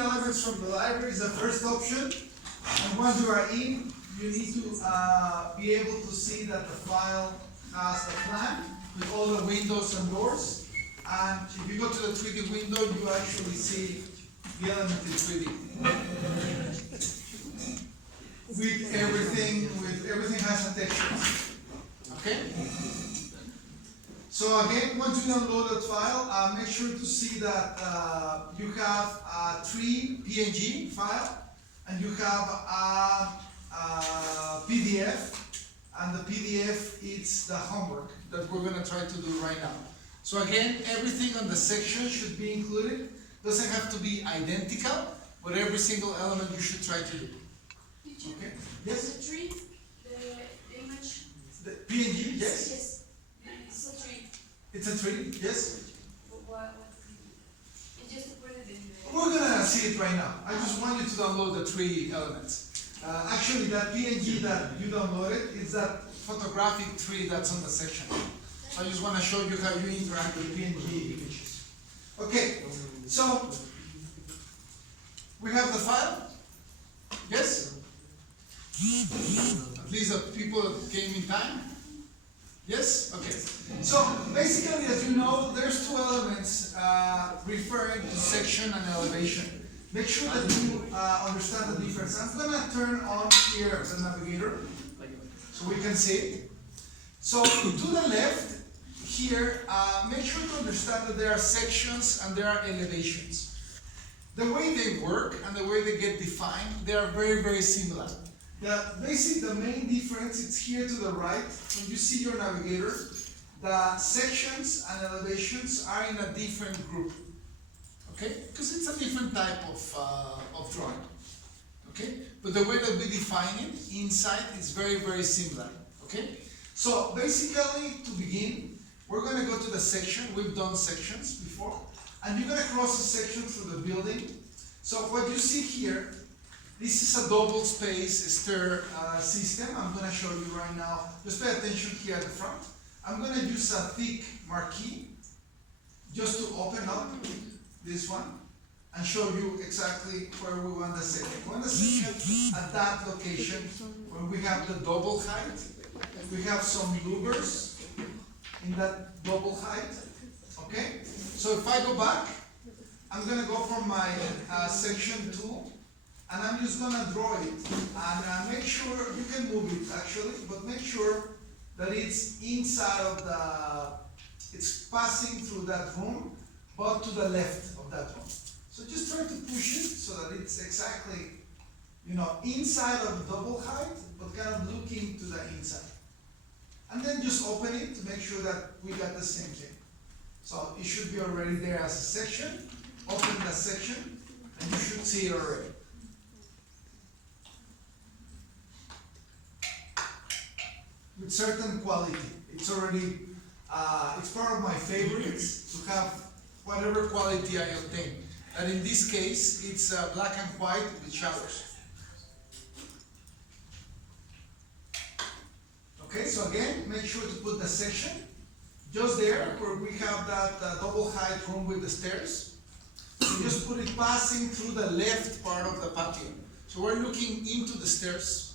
Elements from the library is the first option, and once you are in, you need to be able to see that the file has a plan with all the windows and doors. And if you go to the 3D window, you actually see the element in 3D. With everything has a texture. Okay? So again, once you download that file, make sure to see that you have a 3 PNG file and you have a PDF, and the PDF is the homework that we're going to try to do right now. So again, everything on the section should be included. Doesn't have to be identical, but every single element you should try to do. Okay? Yes? The tree, the image. The PNG, yes? Yes. It's a tree. It's a tree, yes? What? It's just to put it in the... We're gonna see it right now. I just want you to download the 3 elements. Actually, that PNG that you downloaded is that photographic tree that's on the section. So I just want to show you how you interact with PNG images. Okay, so we have the file. Yes? At least the people that came in time. Yes? Okay. So basically, as you know, there's 2 elements referring to section and elevation. Make sure that you understand the difference. I'm going to turn on here the navigator so we can see it. So to the left here, make sure to understand that there are sections and there are elevations. The way they work and the way they get defined, they are very, very similar. The main difference is here to the right. When you see your navigator, the sections and elevations are in a different group. Okay? Because it's a different type of drawing. Okay? But the way that we define it inside is very, very similar. Okay? So basically, to begin, we're going to go to the section. We've done sections before. And you're going to cross a section through the building. So what you see here, this is a double space stair system. I'm going to show you right now. Just pay attention here at the front. I'm going to use a thick marquee just to open up this one and show you exactly where we want the section. We want the section at that location where we have the double height. We have some louvers in that double height. Okay? So if I go back, I'm going to go for my section tool, and I'm just going to draw it. And make sure, you can move it actually, but make sure that it's inside of it's passing through that room, but to the left of that room. So just try to push it so that it's exactly, inside of the double height, but kind of looking to the inside. And then just open it to make sure that we got the same thing. So it should be already there as a section. Open that section, and you should see it already. With certain quality. It's already, it's part of my favorites to have whatever quality I obtain. And in this case, it's black and white with shadows. Okay, so again, make sure to put the section just there where we have that double height room with the stairs. So just put it passing through the left part of the patio. So we're looking into the stairs.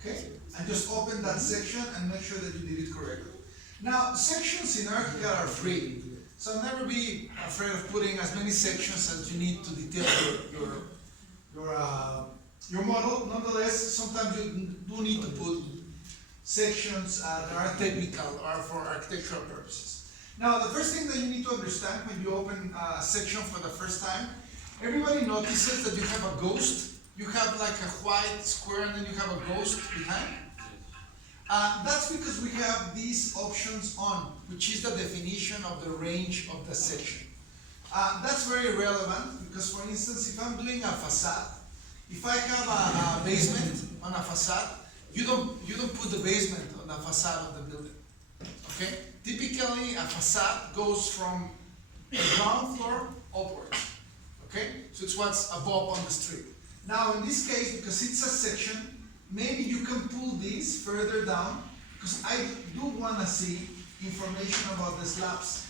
Okay, and just open that section and make sure that you did it correctly. Now, sections in ArchiCAD are free. So never be afraid of putting as many sections as you need to detail your model. Nonetheless, sometimes you do need to put sections that are technical or for architectural purposes. Now, the first thing that you need to understand when you open a section for the first time, everybody notices that you have a ghost. You have like a white square and then you have a ghost behind. That's because we have these options on, which is the definition of the range of the section. That's very relevant because, for instance, if I'm doing a facade, if I have a basement on a facade, you don't put the basement on the facade of the building. Okay? Typically, a facade goes from the ground floor upwards. Okay? So it's what's above on the street. Now, in this case, because it's a section, maybe you can pull this further down, because I do want to see information about the slabs.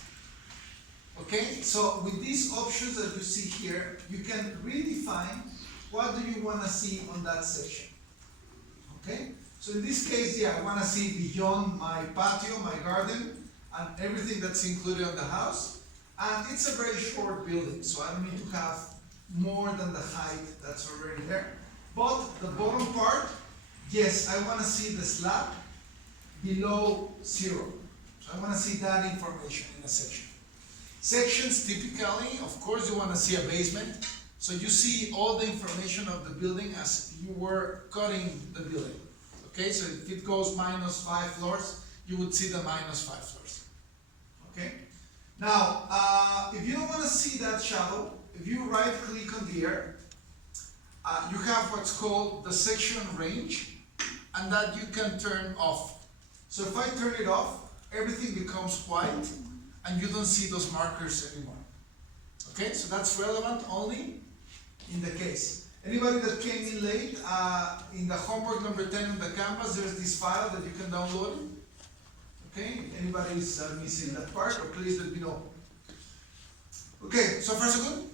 Okay, so with these options that you see here, you can redefine what do you want to see on that section. Okay, so in this case, yeah, I want to see beyond my patio, my garden, and everything that's included on the house. And it's a very short building, so I don't need to have more than the height that's already there. But the bottom part, yes, I want to see the slab below 0. So I want to see that information in a section. Sections typically, of course, you want to see a basement. So you see all the information of the building as you were cutting the building. Okay, so if it goes -5 floors, you would see the -5 floors. Okay? Now, if you don't want to see that shadow, if you right click on the air, you have what's called the section range, and that you can turn off. So if I turn it off, everything becomes white, and you don't see those markers anymore. Okay, so that's relevant only in the case. Anybody that came in late, in the homework number 10 in the canvas, there's this file that you can download. Okay, anybody is missing that part, or please let me know. Okay, so far so good?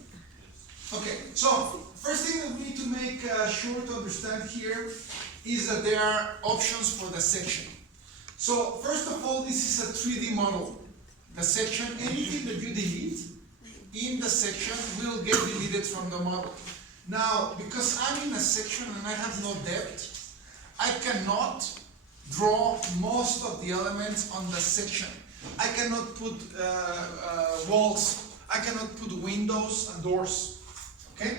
Okay, so first thing that we need to make sure to understand here is that there are options for the section. So first of all, this is a 3D model. The section, anything that you delete in the section will get deleted from the model. Now, because I'm in a section and I have no depth, I cannot draw most of the elements on the section. I cannot put walls, I cannot put windows and doors. Okay?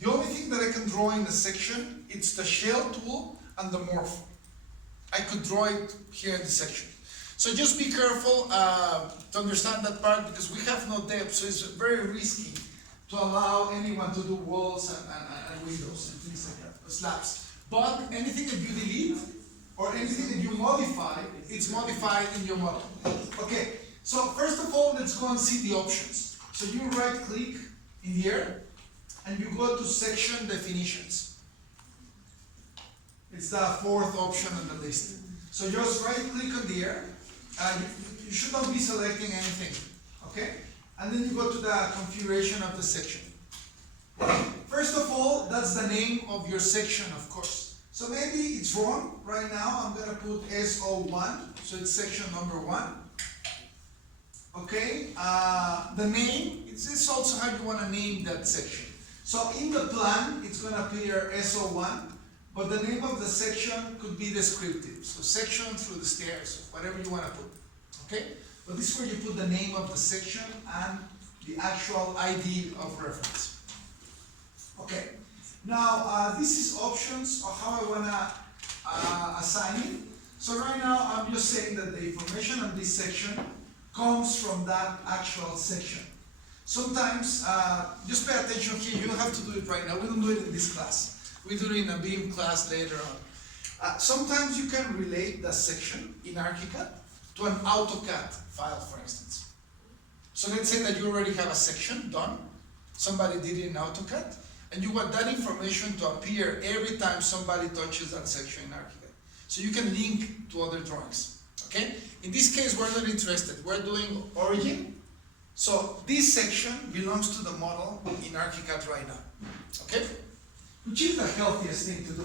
The only thing that I can draw in the section, it's the shell tool and the morph. I could draw it here in the section. So just be careful to understand that part, because we have no depth, so it's very risky to allow anyone to do walls and windows and things like that, slabs. But anything that you delete or anything that you modify, it's modified in your model. Okay, so first of all, let's go and see the options. So you right click in here and you go to section definitions. It's the 4th option on the list. So just right click on the air. You should not be selecting anything, okay? And then you go to the configuration of the section. First of all, that's the name of your section, of course. So maybe it's wrong right now. I'm gonna put SO1, so it's section number 1. Okay, the name, it's also how you wanna name that section. So in the plan, it's gonna appear SO1, but the name of the section could be descriptive. So section through the stairs, whatever you want to put. Okay? But this is where you put the name of the section and the actual ID of reference. Okay. Now, this is options of how I want to assign it. So right now, I'm just saying that the information on this section comes from that actual section. Sometimes, just pay attention here. You don't have to do it right now. We don't do it in this class. We do it in a BIM class later on. Sometimes you can relate the section in ArchiCAD to an AutoCAD file, for instance. So let's say that you already have a section done. Somebody did it in AutoCAD, and you want that information to appear every time somebody touches that section in ArchiCAD. So you can link to other drawings. Okay? In this case, we're not interested. We're doing origin. So this section belongs to the model in ArchiCAD right now. Okay? Which is the healthiest thing to do.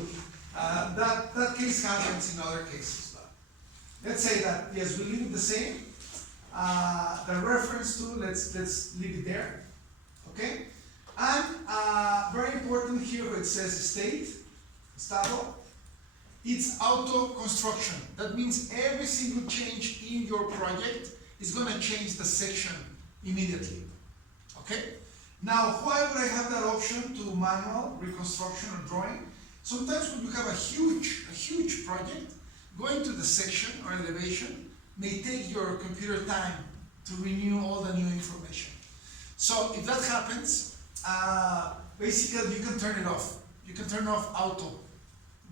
That case happens in other cases. Let's say that, yes, we leave it the same. The reference to, let's leave it there. Okay? And very important here where it says state, estado, it's auto construction. That means every single change in your project is going to change the section immediately. Okay? Now, why would I have that option to manual reconstruction or drawing? Sometimes when you have a huge project, going to the section or elevation may take your computer time to renew all the new information. So if that happens, basically you can turn it off. You can turn off auto.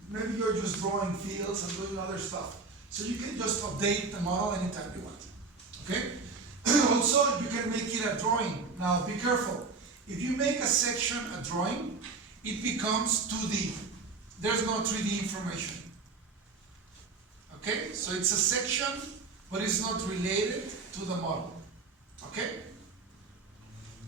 Maybe you're just drawing fields and doing other stuff. So you can just update the model anytime you want. Okay? Also, you can make it a drawing. Now, be careful. If you make a section a drawing, it becomes 2D. There's no 3D information. Okay? So it's a section, but it's not related to the model. Okay?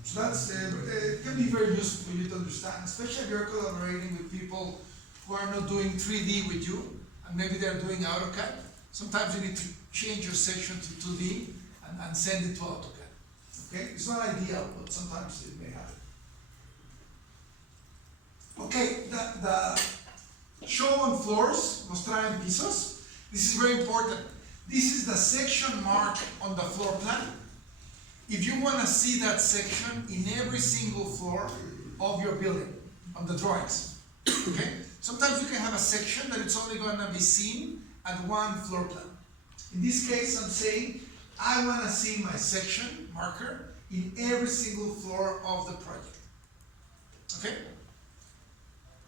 So that's it can be very useful for you to understand, especially if you're collaborating with people who are not doing 3D with you, and maybe they're doing AutoCAD. Sometimes you need to change your section to 2D and send it to AutoCAD. Okay, it's not ideal, but sometimes it may happen. Okay, the show on floors, mostrar en pisos. This is very important. This is the section mark on the floor plan. If you want to see that section in every single floor of your building, on the drawings, okay? Sometimes you can have a section that it's only going to be seen at one floor plan. In this case, I'm saying I want to see my section marker in every single floor of the project. Okay?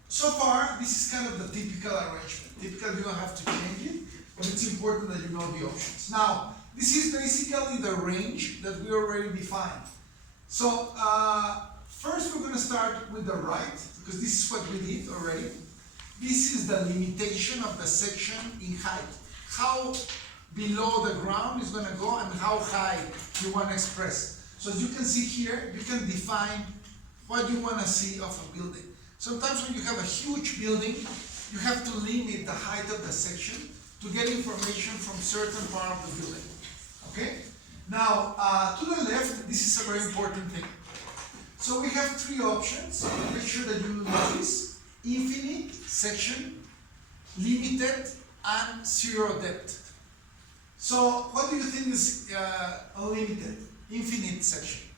So far, this is kind of the typical arrangement. Typically, you don't have to change it, but it's important that you know the options. Now, this is basically the range that we already defined. So, first we're going to start with the right, because this is what we did already. This is the limitation of the section in height. How below the ground is going to go and how high you want to express. So as you can see here, you can define what you want to see of a building. Sometimes when you have a huge building, you have to limit the height of the section to get information from certain part of the building. Okay? Now, to the left, this is a very important thing. So we have three options. Make sure that you notice: infinite section, limited, and zero depth. So what do you think is unlimited, infinite section?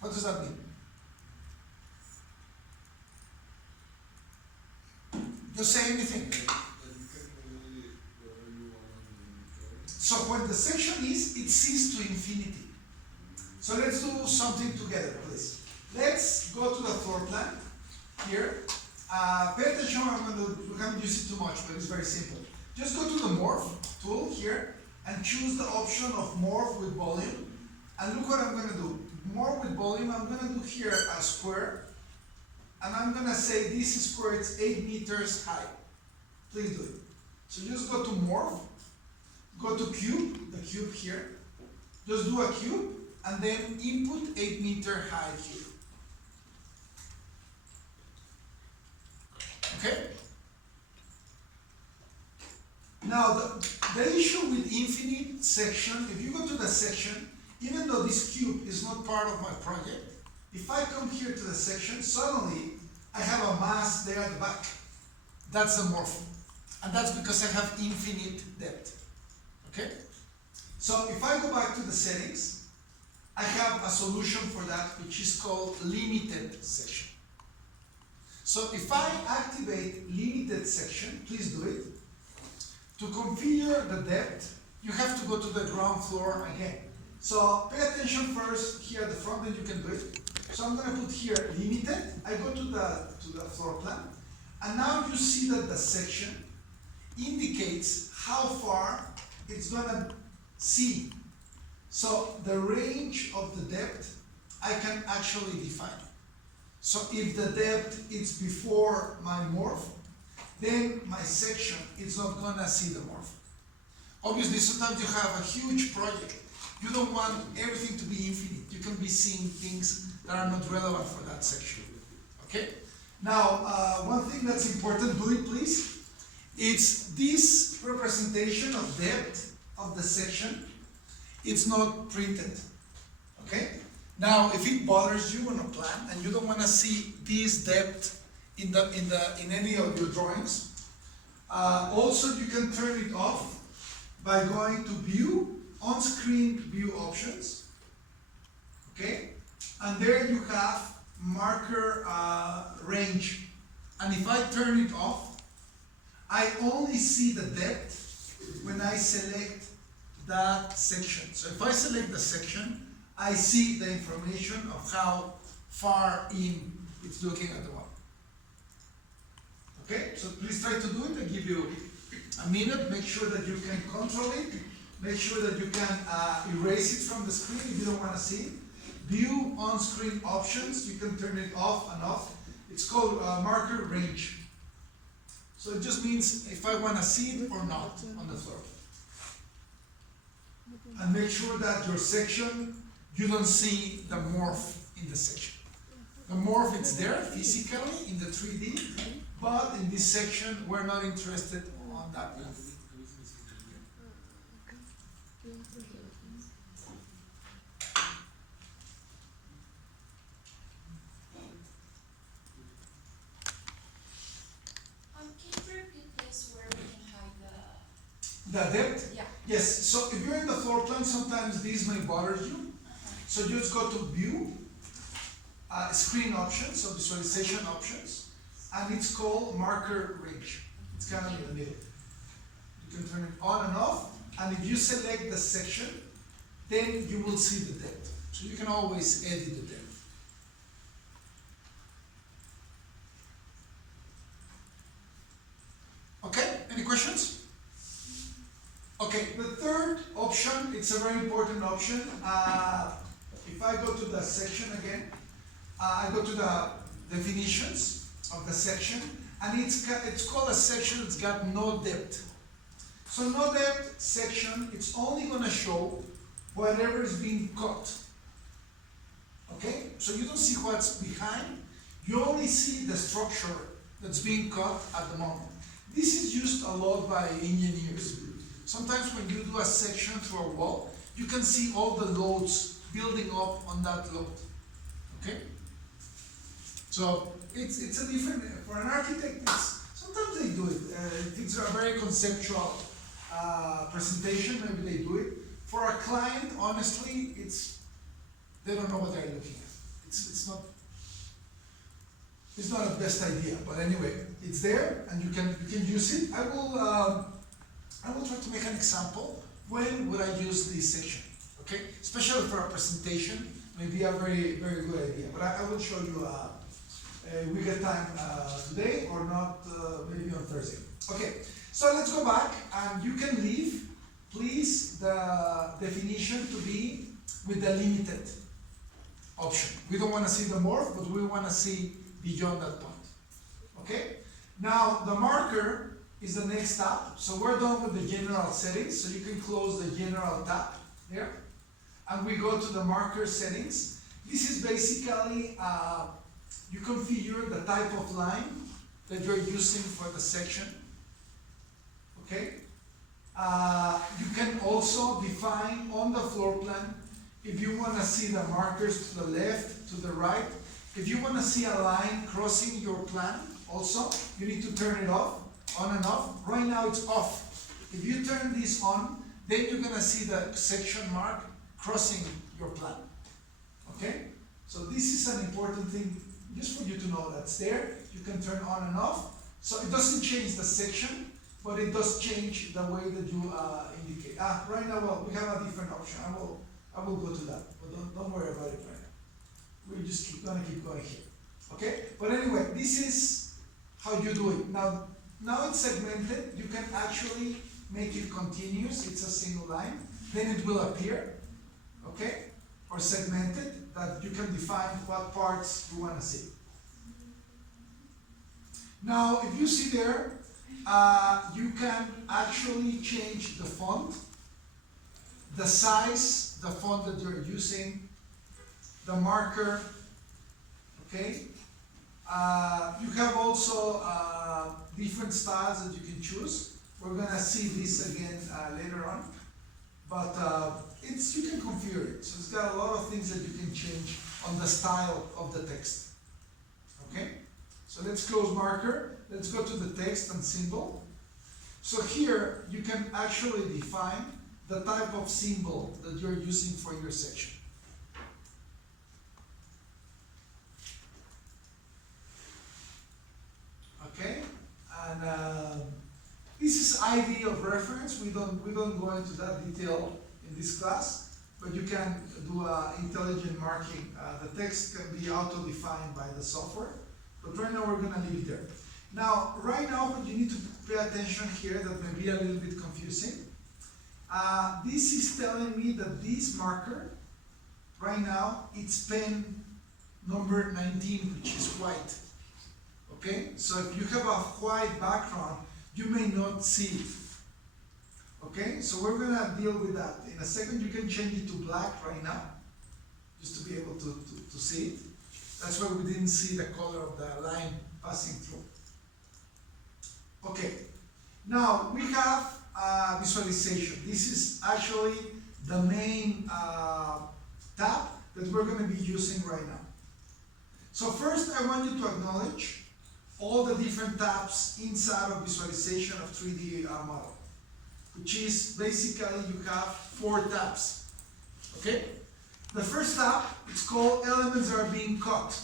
What does that mean? Just say anything. So when the section is, it sees to infinity. So let's do something together, please. Let's go to the floor plan here. Pay attention, we haven't used it too much, but it's very simple. Just go to the morph tool here and choose the option of morph with volume. And look what I'm going to do. Morph with volume, I'm going to do here a square. And I'm going to say this square is 8 meters high. Please do it. So just go to morph, go to cube, the cube here. Just do a cube and then input 8 meter high cube. Okay? Now the issue with infinite section, if you go to the section, even though this cube is not part of my project, if I come here to the section, suddenly I have a mass there at the back. That's the morph. And that's because I have infinite depth. Okay? So if I go back to the settings, I have a solution for that, which is called limited section. So if I activate limited section, please do it. To configure the depth, you have to go to the ground floor again. So pay attention first here at the front, then you can do it. So I'm going to put here limited. I go to the floor plan, and now you see that the section indicates how far it's going to see. So the range of the depth I can actually define. So if the depth is before my morph, then my section is not going to see the morph. Obviously, sometimes you have a huge project. You don't want everything to be infinite. You can be seeing things that are not relevant for that section. Okay? Now, one thing that's important, do it please. It's this representation of depth of the section. It's not printed. Okay? Now, if it bothers you on a plan and you don't want to see this depth in any of your drawings, also you can turn it off by going to View, On-Screen View Options. Okay? And there you have marker range. And if I turn it off, I only see the depth when I select that section. So if I select the section, I see the information of how far in it's looking at the wall. Okay, so please try to do it. I give you a minute. Make sure that you can control it. Make sure that you can erase it from the screen if you don't want to see it. View on-screen options. You can turn it off and off. It's called marker range. So it just means if I want to see it or not on the floor. And make sure that your section, you don't see the morph in the section. The morph is there physically in the 3D, but in this section we're not interested on that path. Can you repeat this where we can hide The depth? yeah. Yes, so if you're in the floor plan, sometimes these may bother you. So you just go to view, screen options, so visualization options, and it's called marker range. It's kind of in the middle. You can turn it on and off, and if you select the section, then you will see the depth. So you can always edit the depth. Okay, any questions? Okay, the third option, it's a very important option. If I go to the section again, I go to the definitions of the section, and it's called a section that's got no depth. So no depth section, it's only going to show whatever is being cut. Okay, so you don't see what's behind, you only see the structure that's being cut at the moment. This is used a lot by engineers. Sometimes when you do a section through a wall, you can see all the loads building up on that load. Okay? So it's a different, for an architect, sometimes they do it. If it's a very conceptual presentation, maybe they do it. For a client, honestly, they don't know what they're looking at. It's not the best idea, but anyway, it's there and you can use it. I will try to make an example. When would I use this section? Okay, especially for a presentation, maybe a very good idea. But I will show you. We get time today or not? Maybe on Thursday. Okay, so let's go back and you can leave. Please the definition to be with the limited option. We don't want to see the morph, but we want to see beyond that point. Okay? Now the marker is the next tab. So we're done with the general settings. So you can close the general tab there. And we go to the marker settings. This is basically, you configure the type of line that you're using for the section. Okay? You can also define on the floor plan if you want to see the markers to the left, to the right. If you want to see a line crossing your plan, also, you need to turn it off, on and off. Right now it's off. If you turn this on, then you're going to see the section mark crossing your plan. Okay? So this is an important thing, just for you to know that's there. You can turn on and off. So it doesn't change the section, but it does change the way that you indicate. Right now, well, we have a different option. I will go to that, but don't worry about it right now. We're just gonna keep going here. Okay? But anyway, this is how you do it. Now it's segmented. You can actually make it continuous. It's a single line. Then it will appear. Okay? Or segmented, that you can define what parts you want to see. Now, if you see there, you can actually change the font, the size, the font that you're using, the marker, okay? You have also different styles that you can choose. We're gonna see this again later on, but you can configure it. So it's got a lot of things that you can change on the style of the text, okay? So let's close marker. Let's go to the text and symbol. So here you can actually define the type of symbol that you're using for your section. Okay, and this is ID of reference. We don't go into that detail in this class, but you can do intelligent marking. The text can be auto-defined by the software, but right now we're going to leave it there. Now, right now, what you need to pay attention here that may be a little bit confusing. This is telling me that this marker, right now, it's pen number 19, which is white. Okay, so if you have a white background, you may not see it. Okay, so we're gonna deal with that. In a second, you can change it to black right now. just to be able to see it. That's why we didn't see the color of the line passing through. Okay, now we have visualization. This is actually the main tab that we're going to be using right now. So first I want you to acknowledge all the different tabs inside of visualization of 3D model, which is basically you have 4 tabs. Okay? The first tab, it's called elements that are being cut.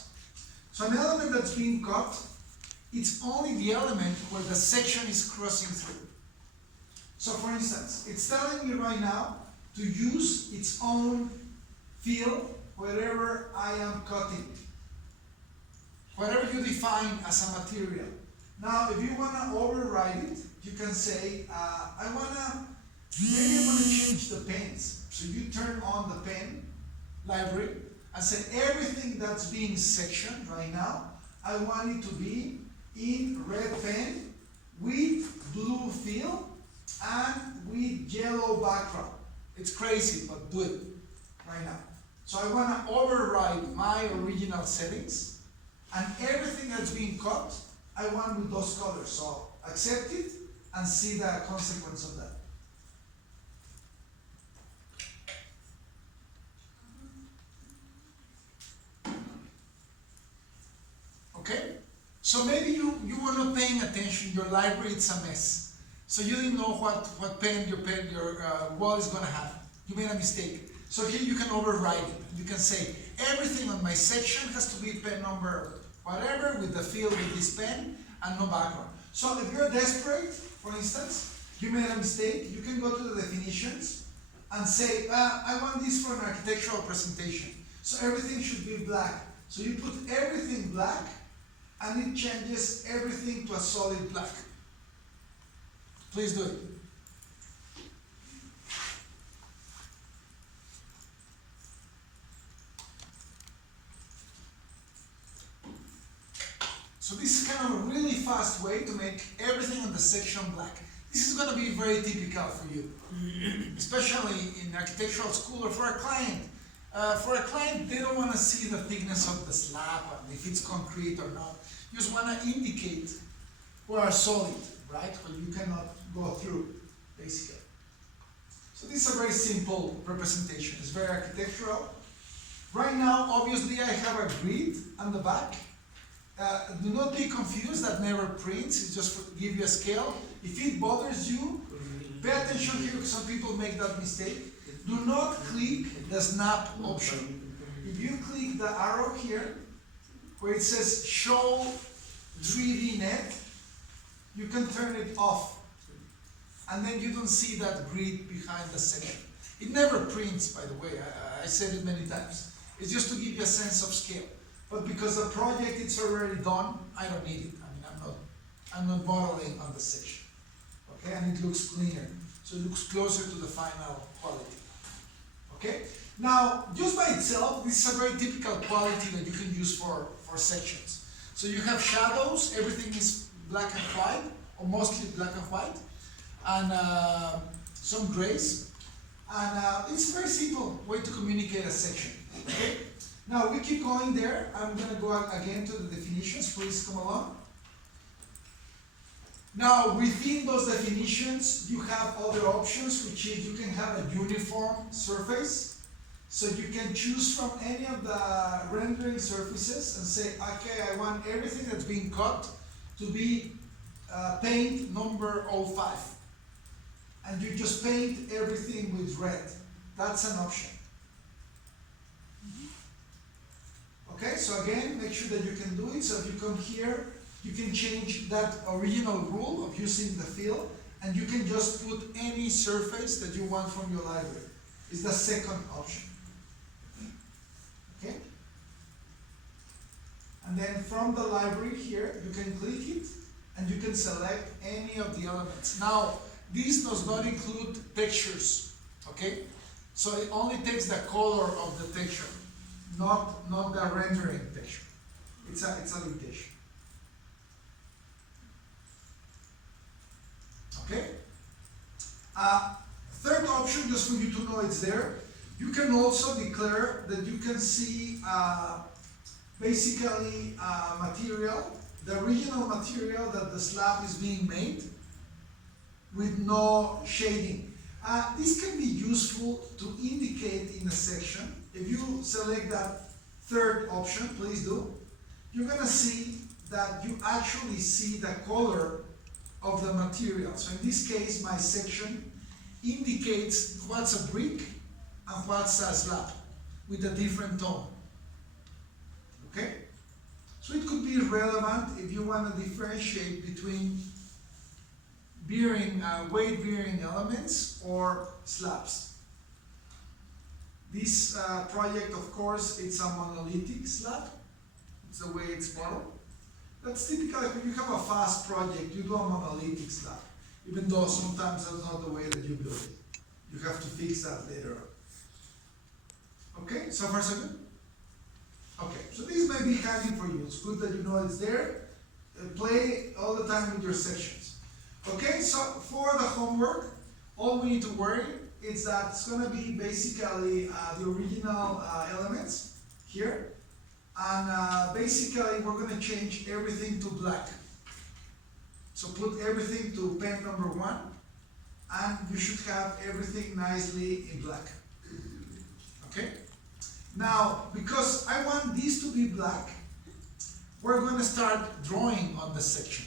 So an element that's being cut, it's only the element where the section is crossing through. So for instance, it's telling me right now to use its own field wherever I am cutting. Whatever you define as a material. Now, if you want to override it, you can say, maybe I want to change the pens. So you turn on the pen library and say everything that's being sectioned right now, I want it to be in red pen with blue fill and with yellow background. It's crazy, but do it right now. So I want to override my original settings. And everything that's being cut, I want with those colors. So accept it and see the consequence of that. Okay? So maybe you were not paying attention, your library it's a mess. So you didn't know what pen your wall is going to have. You made a mistake. So here you can override it. You can say, everything on my section has to be pen number whatever with the field with this pen and no background. So if you're desperate, for instance, you made a mistake, you can go to the definitions and say, I want this for an architectural presentation. So everything should be black. So you put everything black and it changes everything to a solid black. Please do it. So this is kind of a really fast way to make everything in the section black. This is going to be very typical for you, especially in architectural school or for a client. For a client, they don't want to see the thickness of the slab and if it's concrete or not. You just want to indicate where are solid, right? Where you cannot go through, basically. So this is a very simple representation. It's very architectural. Right now, obviously, I have a grid on the back. Do not be confused, that never prints, it's just to give you a scale. If it bothers you, pay attention here because some people make that mistake. Do not click the snap option. If you click the arrow here, where it says show 3D net, you can turn it off. And then you don't see that grid behind the section. It never prints, by the way, I said it many times. It's just to give you a sense of scale. But because the project is already done, I don't need it. I mean, I'm not modeling on the section. Okay, and it looks cleaner. So it looks closer to the final quality. Okay? Now, just by itself, this is a very typical quality that you can use for sections. So you have shadows, everything is black and white, or mostly black and white, and some grays. And it's a very simple way to communicate a section. Okay? Now we keep going there. I'm going to go again to the definitions. Please come along. Now within those definitions, you have other options, which is you can have a uniform surface. So you can choose from any of the rendering surfaces and say, okay, I want everything that's being cut to be paint number 05. And you just paint everything with red. That's an option. Okay, so again, make sure that you can do it. So if you come here, you can change that original rule of using the fill, and you can just put any surface that you want from your library. It's the second option. Okay? And then from the library here, you can click it, and you can select any of the elements. Now, this does not include textures, okay? So it only takes the color of the texture. Not the rendering texture. It's a limitation. Okay? Third option, just for you to know it's there. You can also declare that you can see basically material, the original material that the slab is being made with no shading. This can be useful to indicate in a section. If you select that third option, please do, you're gonna see that you actually see the color of the material. So in this case, my section indicates what's a brick and what's a slab with a different tone. Okay? So it could be relevant if you want to differentiate between weight-bearing elements or slabs. This project, of course, it's a monolithic slab. It's the way it's modeled. That's typically when you have a fast project, you do a monolithic slab, even though sometimes that's not the way that you build it. You have to fix that later on. Okay, so far so good? Okay, so this may be handy for you. It's good that you know it's there. Play all the time with your sections. Okay, so for the homework, all we need to worry is that it's going to be basically the original elements here. And basically we're going to change everything to black. So put everything to pen number 1, and you should have everything nicely in black. Okay? Now, because I want these to be black, we're going to start drawing on the section.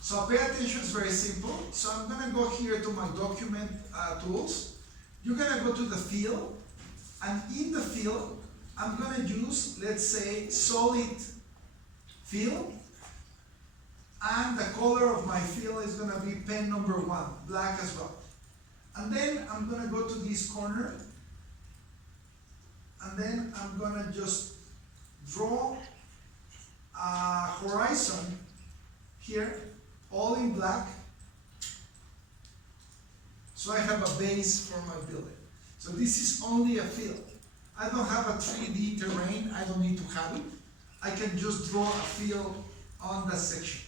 So pay attention, it's very simple. So I'm going to go here to my document tools. You're going to go to the fill, and in the fill, I'm going to use, let's say, solid fill, and the color of my fill is going to be pen number 1, black as well. And then I'm going to go to this corner, and then I'm going to just draw a horizon here, all in black, so I have a base for my building. So this is only a fill. I don't have a 3D terrain, I don't need to have it. I can just draw a fill on the section.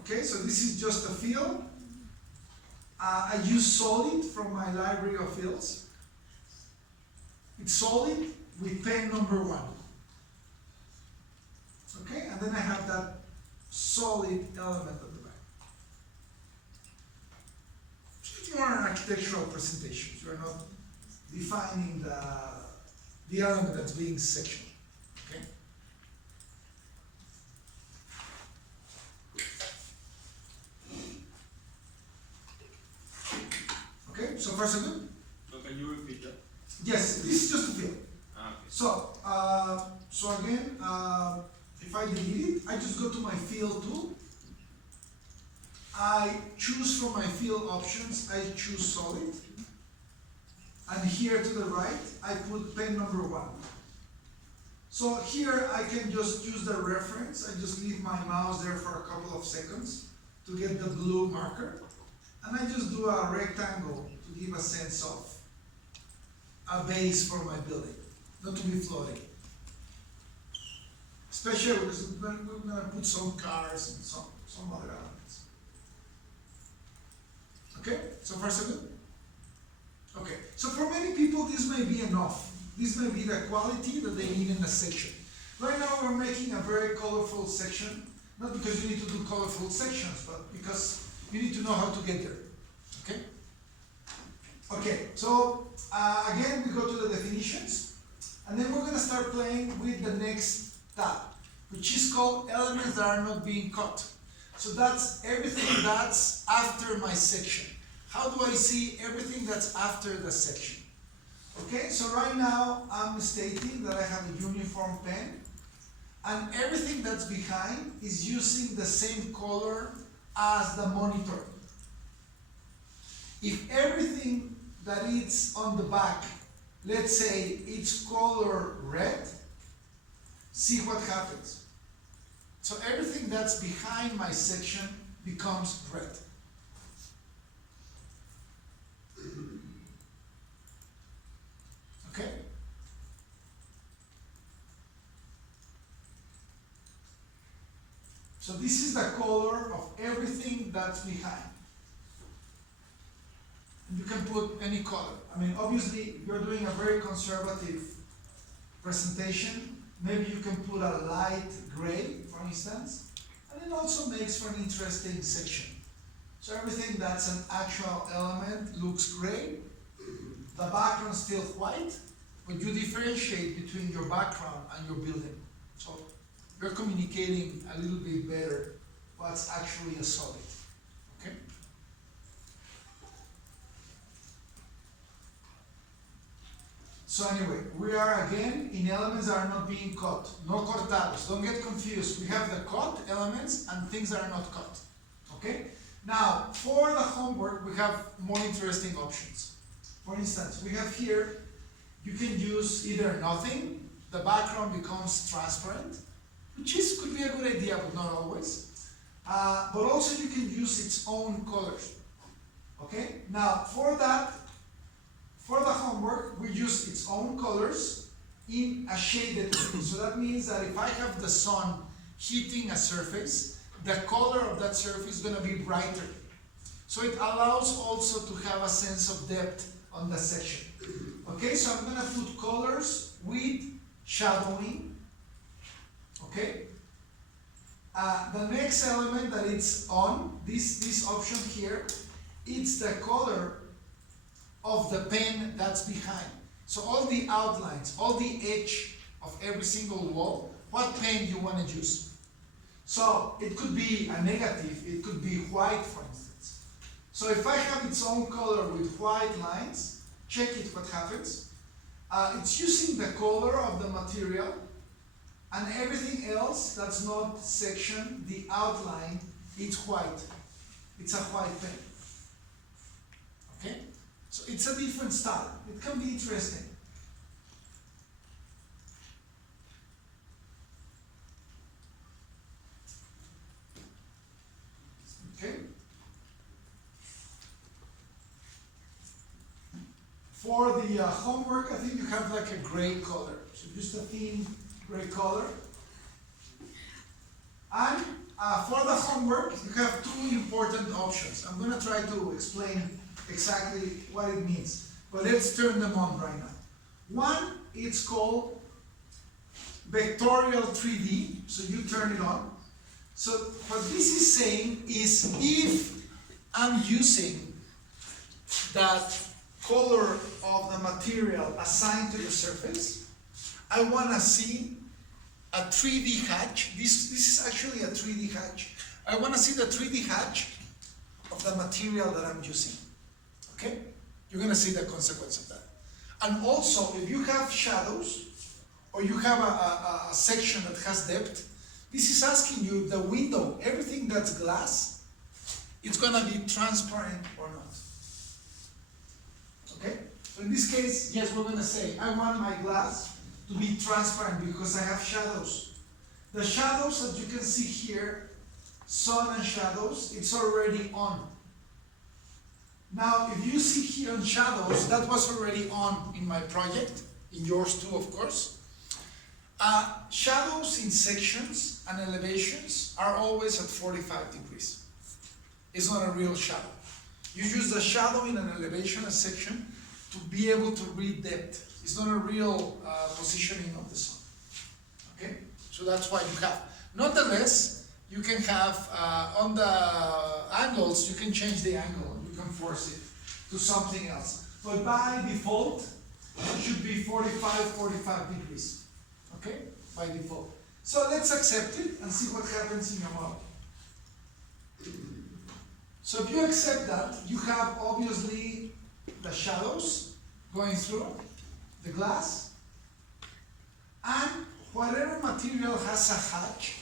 Okay, so this is just a fill. I use solid from my library of fills. It's solid with pen number 1. Okay, and then I have that solid element at the back. It's more an architectural presentation. You're not defining the element that's being sectioned. Okay? Okay, so far so good? So can you repeat that? Yes, this is just a fill. Okay. So again, if I delete it, I just go to my fill tool. I choose from my fill options, I choose solid. And here to the right, I put pen number 1. So here I can just use the reference. I just leave my mouse there for a couple of seconds to get the blue marker. And I just do a rectangle to give a sense of a base for my building, not to be floating. Especially because we're going to put some cars and some other elements. Okay, so far so good? Okay, so for many people this may be enough. This may be the quality that they need in a section. Right now we're making a very colorful section, not because you need to do colorful sections, but because you need to know how to get there. Okay? Okay, so again we go to the definitions, and then we're going to start playing with the next tab, which is called elements that are not being cut. So that's everything that's after my section. How do I see everything that's after the section? Okay, so right now I'm stating that I have a uniform pen, and everything that's behind is using the same color as the monitor. If everything that is on the back, let's say it's color red, see what happens. So everything that's behind my section becomes red. Okay? So this is the color of everything that's behind. you can put any color. I mean, obviously, if you're doing a very conservative presentation, maybe you can put a light gray, for instance, and it also makes for an interesting section. So everything that's an actual element looks gray, the background is still white, but you differentiate between your background and your building. So you're communicating a little bit better what's actually a solid. Okay? So anyway, we are again in elements that are not being cut. No cortados. Don't get confused. We have the cut elements and things that are not cut. Okay? Now, for the homework, we have more interesting options. For instance, we have here, you can use either nothing, the background becomes transparent, which could be a good idea, but not always. But also you can use its own colors. Okay? Now, for that, for the homework, we use its own colors in a shaded way. So that means that if I have the sun hitting a surface, the color of that surface is going to be brighter. So it allows also to have a sense of depth on the section. Okay, so I'm going to put colors with shadowing. Okay. The next element that it's on, this option here, it's the color of the pen that's behind. So all the outlines, all the edge of every single wall, what pen you want to use. So it could be a negative, it could be white, for instance. So if I have its own color with white lines, check it what happens. It's using the color of the material, and everything else that's not section, the outline, it's white. It's a white pen. Okay? So it's a different style. It can be interesting. Okay? For the homework, I think you have like a gray color. So just a thin gray color. And for the homework, you have two important options. I'm going to try to explain exactly what it means. But let's turn them on right now. One, it's called vectorial 3D. So you turn it on. So what this is saying is if I'm using that color of the material assigned to the surface, I want to see a 3D hatch. This is actually a 3D hatch. I want to see the 3D hatch of the material that I'm using. Okay? You're going to see the consequence of that. And also, if you have shadows, or you have a section that has depth, this is asking you the window, everything that's glass, it's going to be transparent or not. Okay? So in this case, yes, we're going to say, I want my glass to be transparent because I have shadows. The shadows that you can see here, sun and shadows, it's already on. Now, if you see here on shadows, that was already on in my project, in yours too, of course. Shadows in sections and elevations are always at 45 degrees. It's not a real shadow. You use the shadow in an elevation, a section, to be able to read depth. It's not a real positioning of the sun. Okay? So that's why you have. Nonetheless, you can have, on the angles, you can change the angle. You can force it to something else. But by default, it should be 45 degrees. Okay? By default. So let's accept it and see what happens in your model. So if you accept that, you have obviously the shadows going through the glass, and whatever material has a hatch,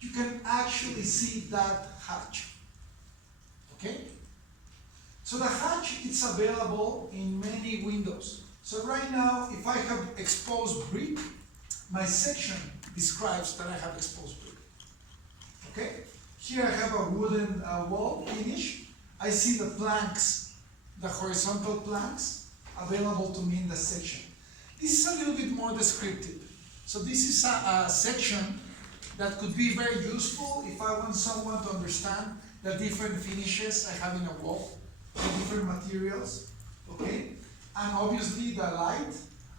you can actually see that hatch. Okay? So the hatch is available in many windows. So right now, if I have exposed brick, my section describes that I have exposed brick. Okay? Here I have a wooden wall finish. I see the planks, the horizontal planks, available to me in the section. This is a little bit more descriptive. So this is a section that could be very useful if I want someone to understand the different finishes I have in a wall, the different materials. okay? And obviously the light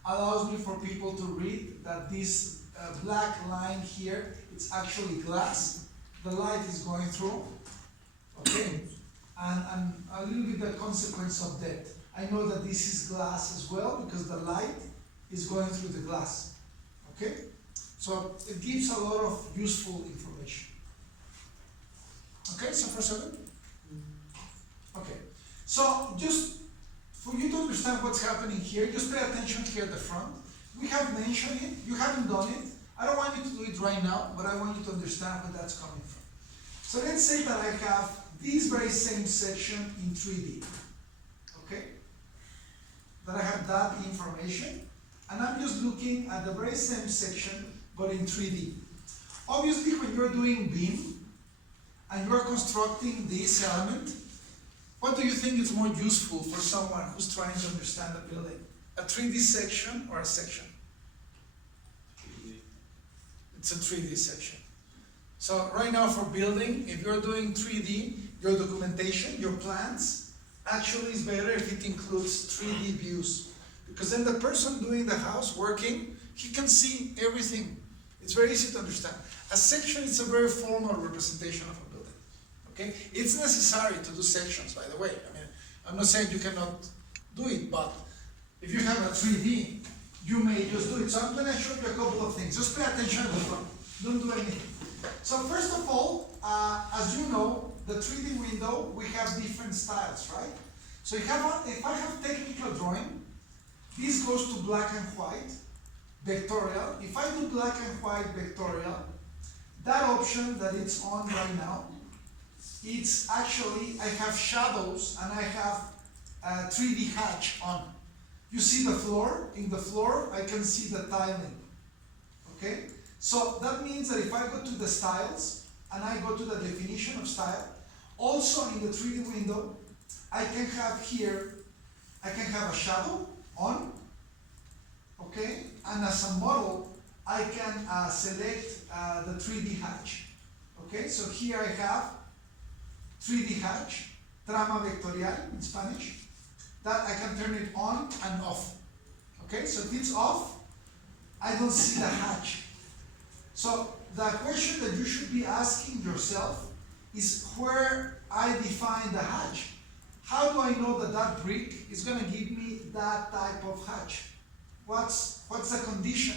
allows me for people to read that this black line here, it's actually glass. The light is going through, okay? And a little bit the consequence of that. I know that this is glass as well because the light is going through the glass, okay? So it gives a lot of useful information. Okay, so for 7? Okay, so just for you to understand what's happening here, just pay attention here at the front. We have mentioned it, you haven't done it. I don't want you to do it right now, but I want you to understand where that's coming from. So let's say that I have this very same section in 3D, okay? That I have that information, and I'm just looking at the very same section, but in 3D. Obviously, when you're doing BIM, and you're constructing this element, what do you think is more useful for someone who's trying to understand a building? A 3D section or a section? It's a 3D section. So right now for building, if you're doing 3D, your documentation, your plans, actually is better if it includes 3D views. Because then the person doing the house, working, he can see everything. It's very easy to understand. A section is a very formal representation of a building. Okay? It's necessary to do sections, by the way. I mean, I'm not saying you cannot do it, but if you have a 3D, you may just do it. So I'm going to show you a couple of things. Just pay attention at the front. Don't do anything. So first of all, as you know, the 3D window, we have different styles, right? So if I have technical drawing, this goes to black and white, vectorial. If I do black and white vectorial, that option that it's on right now, it's actually, I have shadows and I have a 3D hatch on. You see the floor? In the floor, I can see the tiling, okay? So that means that if I go to the styles and I go to the definition of style, also in the 3D window, I can have here, I can have a shadow on, okay? And as a model, I can select the 3D hatch, okay? So here I have 3D hatch, trama vectorial in Spanish, that I can turn it on and off, okay? So if it's off, I don't see the hatch. So the question that you should be asking yourself is where I define the hatch. How do I know that that brick is going to give me that type of hatch? What's the condition?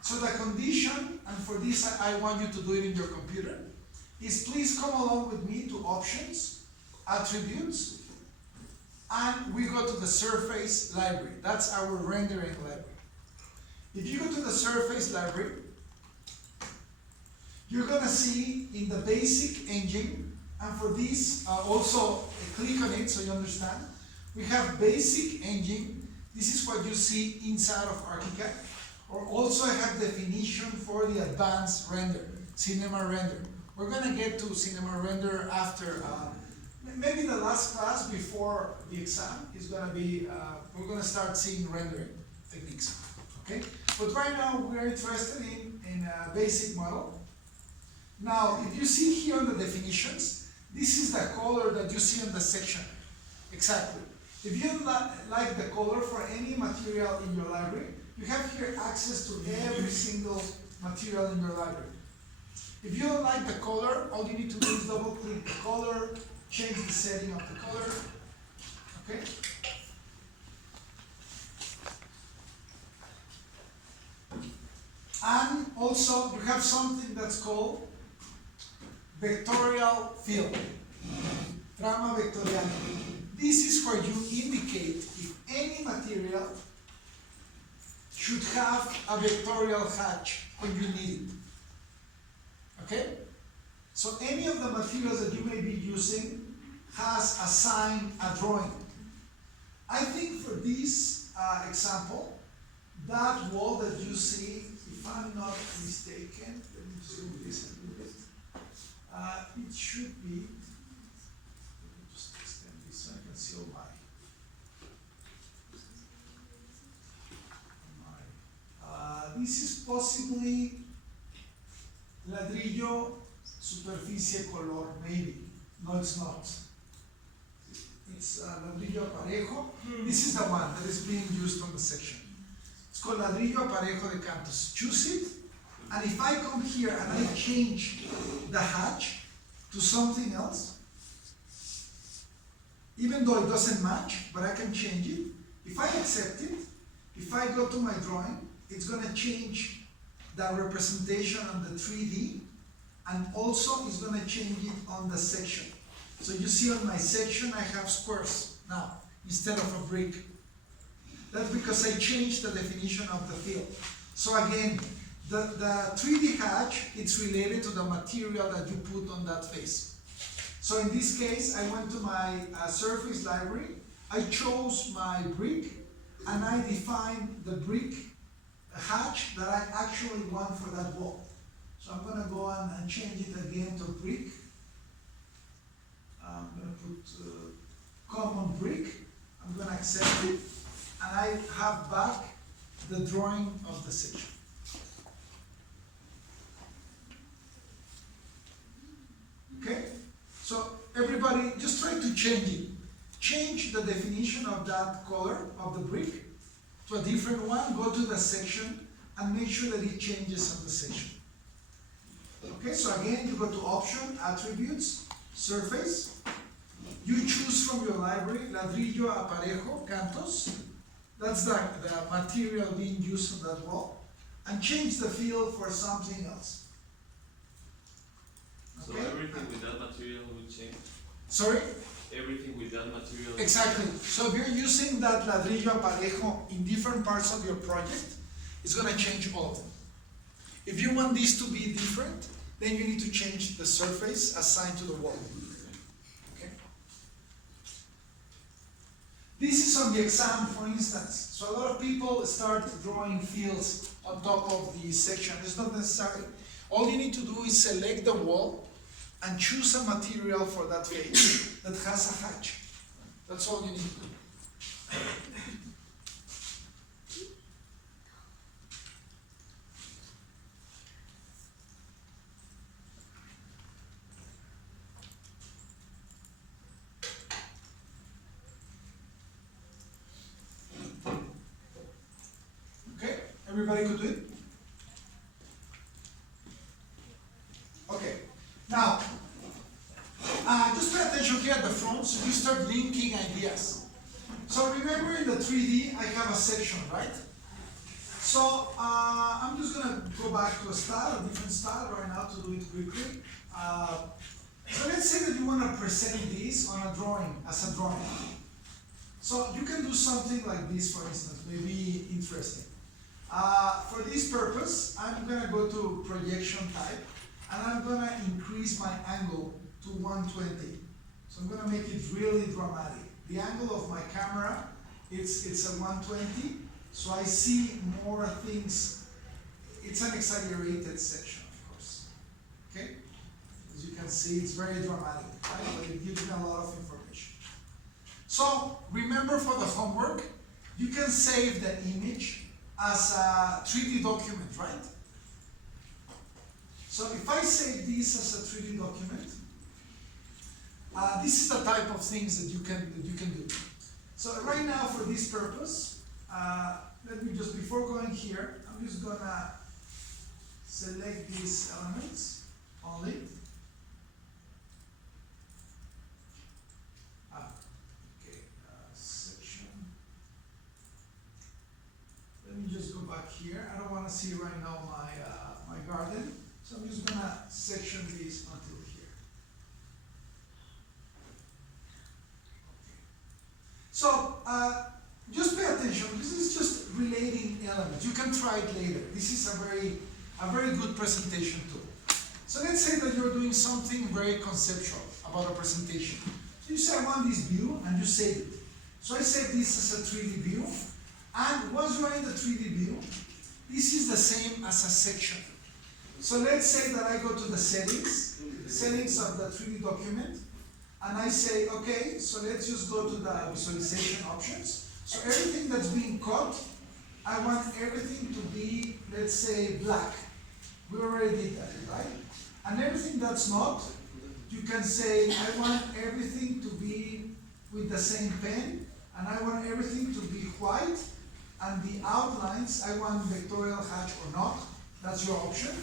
So the condition, and for this I want you to do it in your computer, is please come along with me to options, attributes, and we go to the surface library. That's our rendering library. If you go to the surface library, you're going to see in the basic engine, and for this also click on it so you understand. We have basic engine. This is what you see inside of ArchiCAD. Or also I have definition for the advanced render, cinema render. We're going to get to cinema render after, maybe the last class before the exam is going to be, we're going to start seeing rendering techniques. Okay? But right now we're interested in a basic model. Now, if you see here on the definitions, this is the color that you see on the section. Exactly. If you don't like the color for any material in your library, you have here access to every single material in your library. If you don't like the color, all you need to do is double click the color, change the setting of the color. Okay? And also, you have something that's called vectorial fill, trama vectorial. This is where you indicate if any material should have a vectorial hatch when you need it. Okay? So any of the materials that you may be using has assigned a drawing. I think for this example, that wall that you see, if I'm not mistaken, let me just move this a little bit. It should be, let me just extend this so I can see all my this is possibly ladrillo superficie color, maybe. No, it's not. It's ladrillo aparejo. This is the one that is being used on the section. It's called ladrillo aparejo de cantos. Choose it, and if I come here and I change the hatch to something else, even though it doesn't match, but I can change it. If I accept it, if I go to my drawing, it's going to change the representation on the 3D, and also it's going to change it on the section. So you see on my section I have squares now instead of a brick. That's because I changed the definition of the field. So again, the 3D hatch, it's related to the material that you put on that face. So in this case, I went to my surface library, I chose my brick, and I defined the brick hatch that I actually want for that wall. So I'm going to go on and change it again to brick. I'm going to put common brick. I'm going to accept it, and I have back the drawing of the section. Okay? So everybody, just try to change it. Change the definition of that color of the brick to a different one. Go to the section and make sure that it changes on the section. Okay, so again, you go to Option, Attributes, Surface. You choose from your library ladrillo aparejo cantos. That's the material being used on that wall. And change the field for something else. So Okay? everything with that material will change? Sorry? Everything with that material? Exactly. So if you're using that ladrillo aparejo in different parts of your project, it's going to change all of them. If you want this to be different, then you need to change the surface assigned to the wall. Okay? This is on the exam, for instance. So a lot of people start drawing fields on top of the section. It's not necessary. All you need to do is select the wall and choose a material for that face that has a hatch. That's all you need to do. Okay, everybody could do it? Okay, now, just pay attention here at the front, so you start linking ideas. So remember in the 3D, I have a section, right? So I'm just gonna go back to a style, a different style right now to do it quickly. So let's say that you wanna present this on a drawing, as a drawing. So you can do something like this, for instance, maybe interesting. For this purpose, I'm gonna go to projection type, and I'm gonna increase my angle to 120. So I'm gonna make it really dramatic. The angle of my camera, it's a 120, so I see more things. It's an exaggerated section, of course. Okay? As you can see, it's very dramatic, right? But it gives me a lot of information. So remember, for the homework, you can save the image as a 3D document, right? So if I save this as a 3D document, this is the type of things that you can do. So right now, for this purpose, let me just, before going here, I'm just gonna select these elements only. Okay, section. Let me just go back here. I don't want to see right now my garden, so I'm just gonna section this until here. So just pay attention. This is just relating elements. You can try it later. This is a very good presentation tool. So let's say that you're doing something very conceptual about a presentation. So you say, I want this view, and you save it. So I save this as a 3D view, and once you're in the 3D view, this is the same as a section. So let's say that I go to the settings of the 3D document, and I say, okay, so let's just go to the visualization options. So everything that's being cut, I want everything to be, let's say, black. We already did that, right? And everything that's not, you can say, I want everything to be with the same pen, and I want everything to be white, and the outlines, I want vectorial hatch or not. That's your option.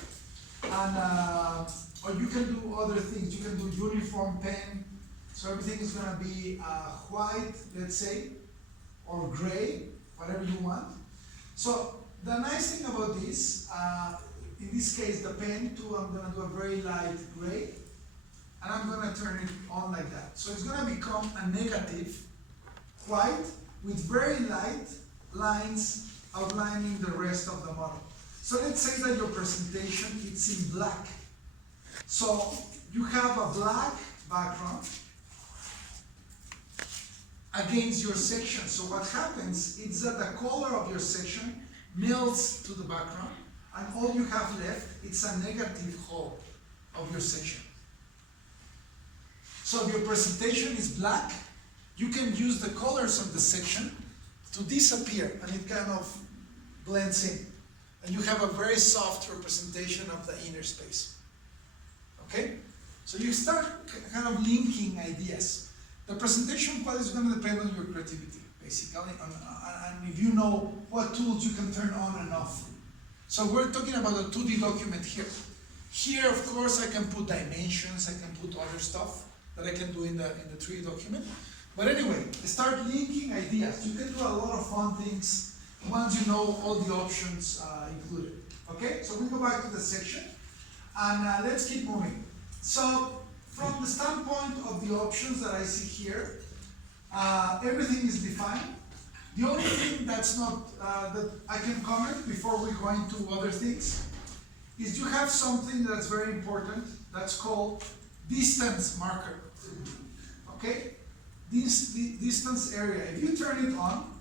And or you can do other things. You can do uniform pen. So everything is going to be white, let's say, or gray, whatever you want. So the nice thing about this, in this case, the pen too, I'm going to do a very light gray, and I'm going to turn it on like that. So it's going to become a negative white with very light lines outlining the rest of the model. So let's say that your presentation is in black. So you have a black background against your section. So what happens is that the color of your section melts to the background, and all you have left is a negative whole of your section. So if your presentation is black, you can use the colors of the section to disappear, and it kind of blends in. And you have a very soft representation of the inner space. Okay? So you start kind of linking ideas. The presentation quality is going to depend on your creativity, basically, and if you know what tools you can turn on and off. So we're talking about a 2D document here. Here, of course, I can put dimensions, I can put other stuff that I can do in the 3D document. But anyway, start linking ideas. You can do a lot of fun things once you know all the options included. Okay, so we go back to the section, and let's keep moving. So from the standpoint of the options that I see here, everything is defined. The only thing that's not, that I can comment before we go into other things, is you have something that's very important, that's called distance marker. Okay? This distance area, if you turn it on,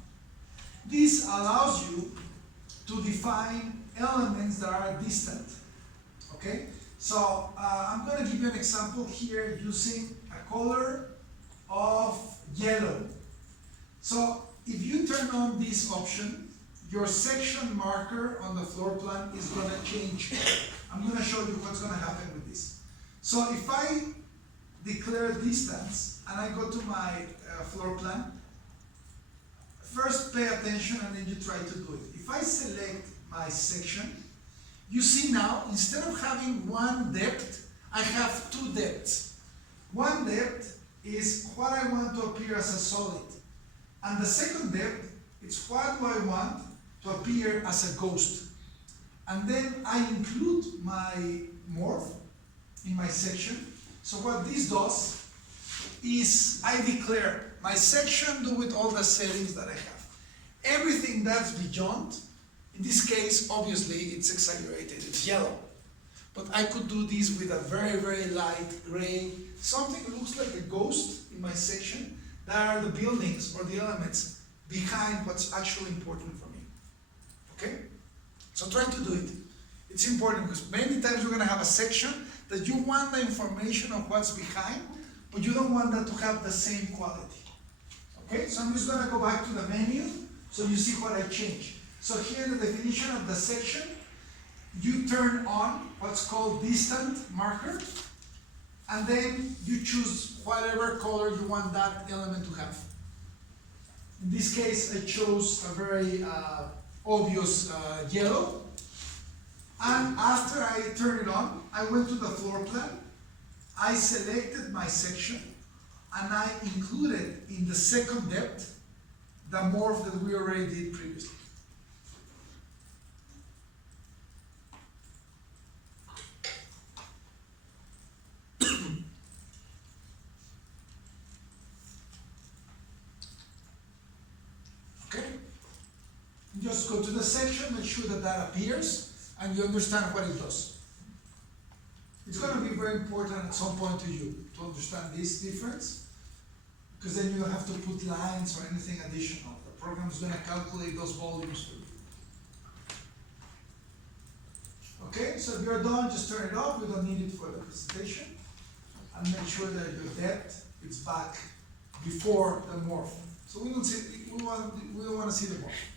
this allows you to define elements that are distant. Okay? So I'm going to give you an example here using a color of yellow. So if you turn on this option, your section marker on the floor plan is going to change. I'm going to show you what's going to happen with this. So if I declare distance and I go to my floor plan, first pay attention and then you try to do it. If I select my section, you see now, instead of having one depth, I have two depths. One depth is what I want to appear as a solid. And the second depth is what do I want to appear as a ghost. And then I include my morph in my section. So what this does is I declare my section do with all the settings that I have. Everything that's beyond, in this case, obviously, it's exaggerated, it's yellow. But I could do this with a very, very light gray, something that looks like a ghost in my section. That are the buildings or the elements behind what's actually important for me. Okay? So try to do it. It's important because many times you're going to have a section that you want the information of what's behind, but you don't want that to have the same quality. Okay? So I'm just going to go back to the menu so you see what I changed. So here the definition of the section, you turn on what's called distant marker, and then you choose whatever color you want that element to have. In this case, I chose a very obvious yellow. And after I turned it on, I went to the floor plan, I selected my section, and I included in the second depth the morph that we already did previously. Just go to the section, make sure that that appears, and you understand what it does. It's going to be very important at some point to you to understand this difference, because then you don't have to put lines or anything additional. The program is going to calculate those volumes for you. Okay, so if you're done, just turn it off. We don't need it for the presentation. And make sure that your depth is back before the morph. So we don't want to see the morph.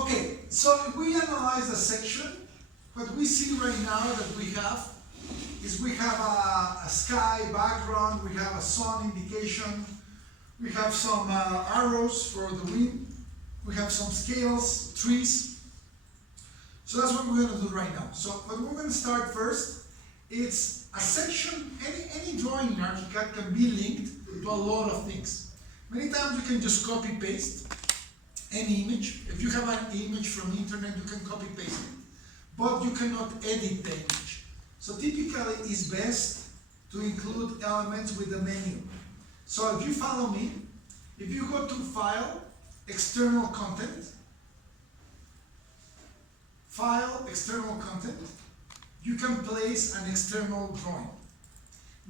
Okay, so if we analyze the section, what we see right now that we have is we have a sky background, we have a sun indication, we have some arrows for the wind, we have some scales, trees. So that's what we're going to do right now. So what we're going to start first, it's a section, any drawing in ArchiCAD can be linked to a lot of things. Many times you can just copy paste any image. If you have an image from the internet, you can copy paste it, but you cannot edit the image. So typically it's best to include elements with the menu. So if you follow me, if you go to File, External Content, File, External Content, you can place an external drawing.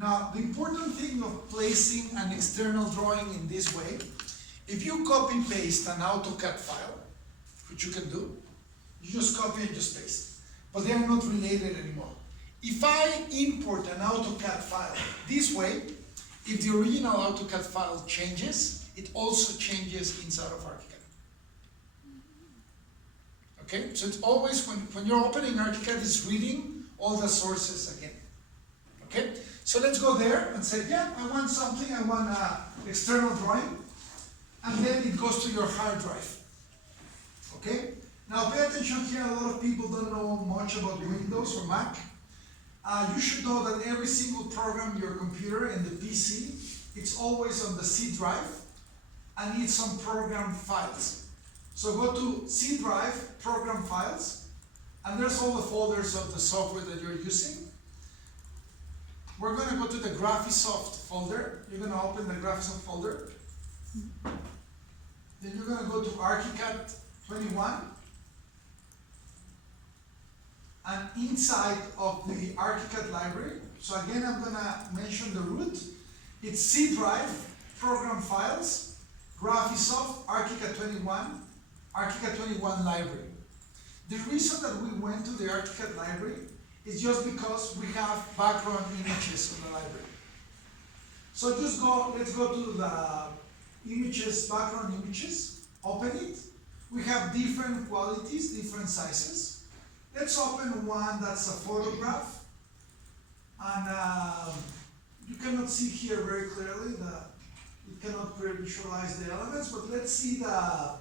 Now, the important thing of placing an external drawing in this way, if you copy and paste an AutoCAD file, which you can do, you just copy and just paste, but they are not related anymore. If I import an AutoCAD file this way, if the original AutoCAD file changes, it also changes inside of ArchiCAD. Okay, so it's always when you're opening ArchiCAD, it's reading all the sources again. Okay, so let's go there and say, yeah, I want something, I want an external drawing, and then it goes to your hard drive. Okay, now pay attention here, a lot of people don't know much about Windows or Mac. You should know that every single program, your computer and the PC, it's always on the C drive, and it's on program files. So go to C drive, program files, and there's all the folders of the software that you're using. We're going to go to the Graphisoft folder. You're going to open the Graphisoft folder. Then you're going to go to ArchiCAD 21. And inside of the ArchiCAD library, so again I'm going to mention the root. It's C drive, program files, Graphisoft, ArchiCAD 21, ArchiCAD 21 library. The reason that we went to the ArchiCAD library is just because we have background images in the library. So just let's go to the images, background images, open it. We have different qualities, different sizes. Let's open one that's a photograph. And you cannot see here very clearly, it cannot visualize the elements, but let's see the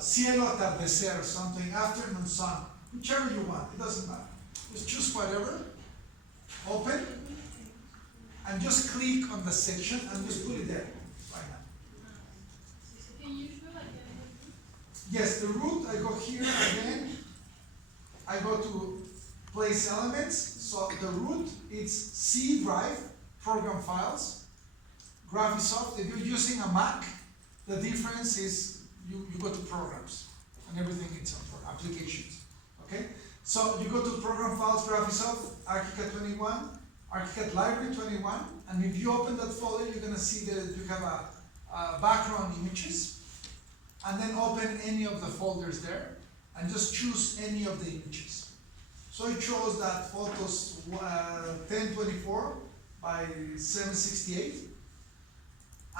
cielo atardecer or something, afternoon sun, whichever you want, it doesn't matter. Just choose whatever, open, and just click on the section and just put it there right now. Can you show like Yes, the root, I go here again, I go to place elements, so the root is C drive, program files, Graphisoft. If you're using a Mac, the difference is you go to programs and everything is on for applications. Okay? So you go to program files, Graphisoft, ArchiCAD 21, ArchiCAD library 21, and if you open that folder, you're going to see that you have a background images, and then open any of the folders there and just choose any of the images. So it shows that photos 1024 by 768.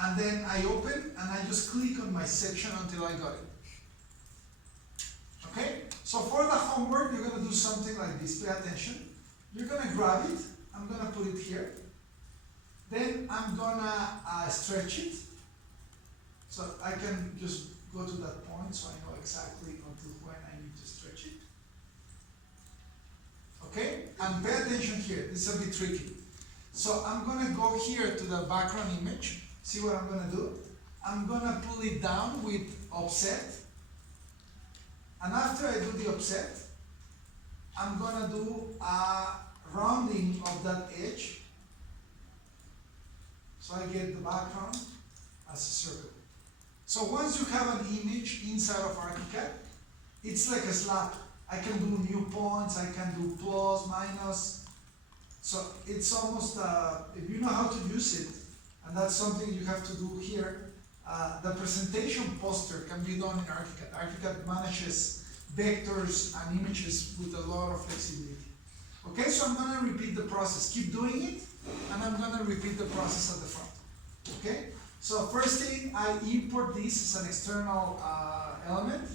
And then I open and I just click on my section until I got it. Okay? So for the homework, you're going to do something like this. Pay attention. You're going to grab it. I'm going to put it here. Then I'm going to stretch it. So I can just go to that point so I know exactly until when I need to stretch it. Okay? And pay attention here. This is a bit tricky. So I'm going to go here to the background image. See what I'm going to do? I'm going to pull it down with offset. And after I do the offset, I'm going to do a rounding of that edge. So I get the background as a circle. So once you have an image inside of ArchiCAD, it's like a slab. I can do new points, I can do plus, minus. So it's almost, if you know how to use it, and that's something you have to do here, the presentation poster can be done in ArchiCAD. ArchiCAD manages vectors and images with a lot of flexibility. Okay, so I'm going to repeat the process. Keep doing it, and I'm going to repeat the process at the front. Okay? So first thing, I import this as an external element,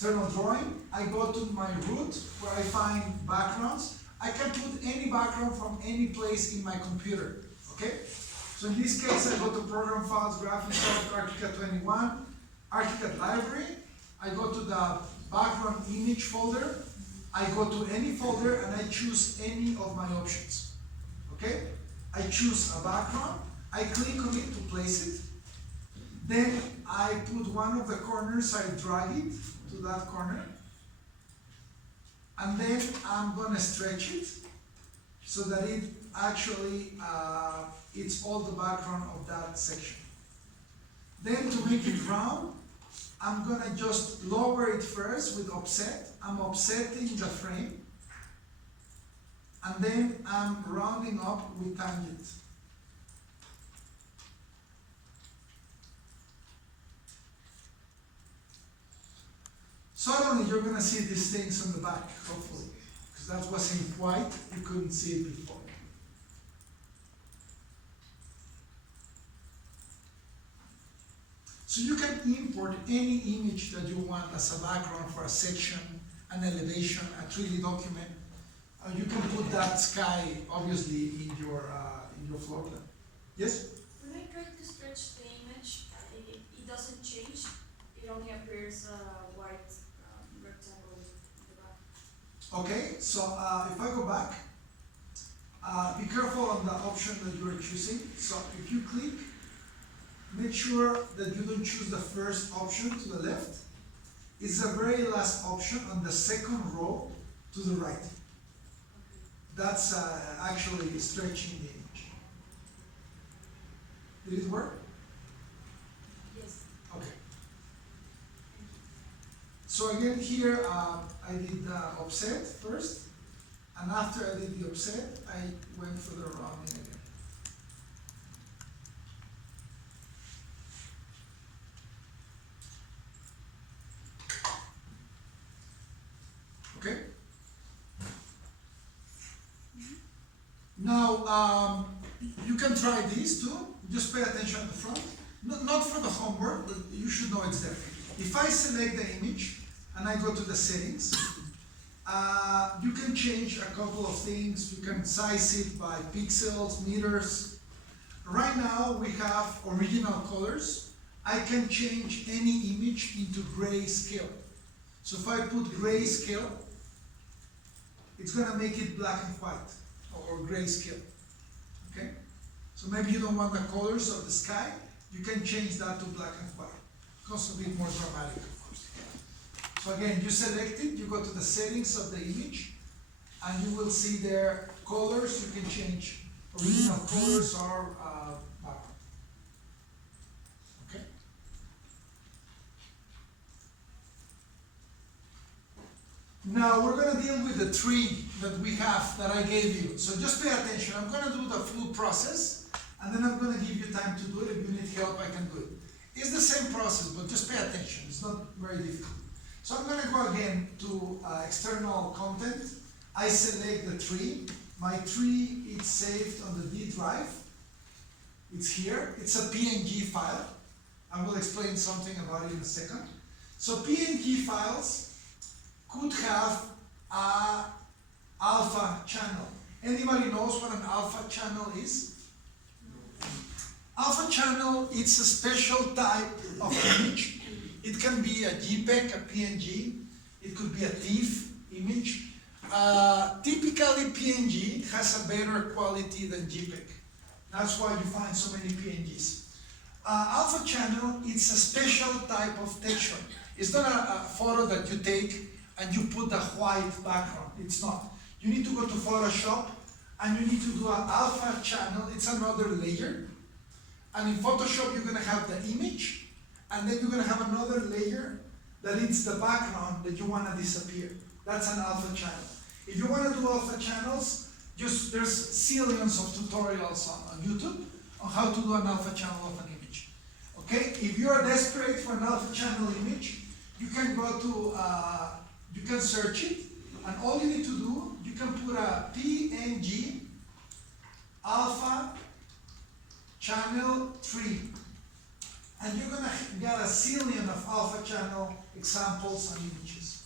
external drawing, I go to my root where I find backgrounds. I can put any background from any place in my computer, okay? So in this case, I go to Program Files, Graphics Software, ArchiCAD 21, ArchiCAD Library. I go to the background image folder. I go to any folder and I choose any of my options, okay? I choose a background. I click on it to place it. Then I put one of the corners, I drag it to that corner. And then I'm gonna stretch it so that it actually, it's all the background of that section. Then to make it round, I'm gonna just lower it first with offset. I'm offsetting the frame. And then I'm rounding up with tangent. Suddenly you're gonna see these things on the back, hopefully. Because that was in white, you couldn't see it before. So you can import any image that you want as a background for a section, an elevation, a 3D document. You can put that sky, obviously, in your floor plan. Yes? When I try to stretch the image, it doesn't change. It only appears a white rectangle in the back. Okay, so if I go back, be careful on the option that you are choosing. So if you click, make sure that you don't choose the first option to the left. It's the very last option on the second row to the right. That's actually stretching the image. Did it work? Yes. Okay. So again here, I did the offset first, and after I did the offset, I went for the rounding again. Okay? Now, you can try these too. Just pay attention at the front. Not for the homework, but you should know it's there. If I select the image and I go to the settings, you can change a couple of things. You can size it by pixels, meters. Right now we have original colors. I can change any image into grayscale. So if I put grayscale, it's gonna make it black and white or grayscale. Okay? So maybe you don't want the colors of the sky, you can change that to black and white. Becomes a bit more dramatic, of course. So again, you select it, you go to the settings of the image, and you will see there colors. You can change original colors or background. Okay? Now we're going to deal with the tree that we have that I gave you. So just pay attention. I'm going to do the full process, and then I'm going to give you time to do it. If you need help, I can do it. It's the same process, but just pay attention. It's not very difficult. So I'm going to go again to external content. I select the tree. My tree is saved on the D drive. It's here. It's a PNG file. I will explain something about it in a second. So PNG files could have a alpha channel. Anybody knows what an alpha channel is? Alpha channel, it's a special type of image. It can be a JPEG, a PNG. It could be a TIFF image. Typically PNG has a better quality than JPEG. That's why you find so many PNGs. Alpha channel, it's a special type of texture. It's not a photo that you take and you put the white background. It's not. You need to go to Photoshop and you need to do an alpha channel. It's another layer. And in Photoshop, you're gonna have the image, and then you're gonna have another layer that is the background that you wanna disappear. That's an alpha channel. If you wanna do alpha channels, there's zillions of tutorials on YouTube on how to do an alpha channel of an image. Okay? If you are desperate for an alpha channel image, you can go to, you can search it, and all you need to do, you can put a PNG alpha channel tree, and you're gonna get a zillion of alpha channel examples and images.